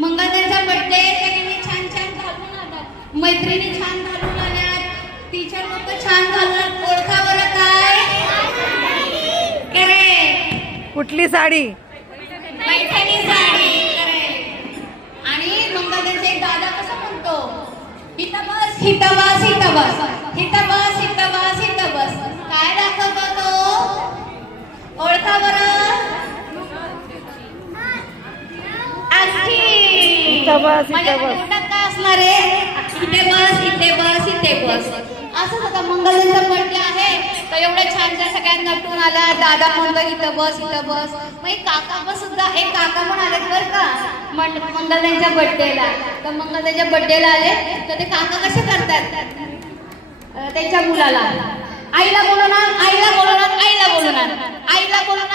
मंगळवारचा birthday सगळ्यांनी छान छान घालून आलात, मैत्रिणी छान घालून आल्यात, टीचर लोक छान घालून. ओळखा बरं काय करे? कुठली साडी? पैठणी साडी. आणि मंगळवारचा एक दादा कसा म्हणतो, हिथं बस हिथं बस हिथं बस हिथं बस हिथं बस हिथं बस. काय दाखवतो तो? ओळखा बरं? इथे बस काय असणार आहे? इथे बस इथे बस इथे बस. असंच आता मंगळवारचा बर्थडे आहे तर एवढ्या छान छान सगळ्यांना नटून आला. दादा म्हणतो इथं बस इथं बस. मग एक काका पण सुद्धा, एक काका पण आले बरं का मंगळवारच्या बर्थडेला. तर मंगळवारच्या बर्थडेला आले तर ते काका कसे करतात, त्यांच्या मुलाला आईला बोलवणार, आईला बोलवणार, आईला बोलवणार, आईला बोलवणार.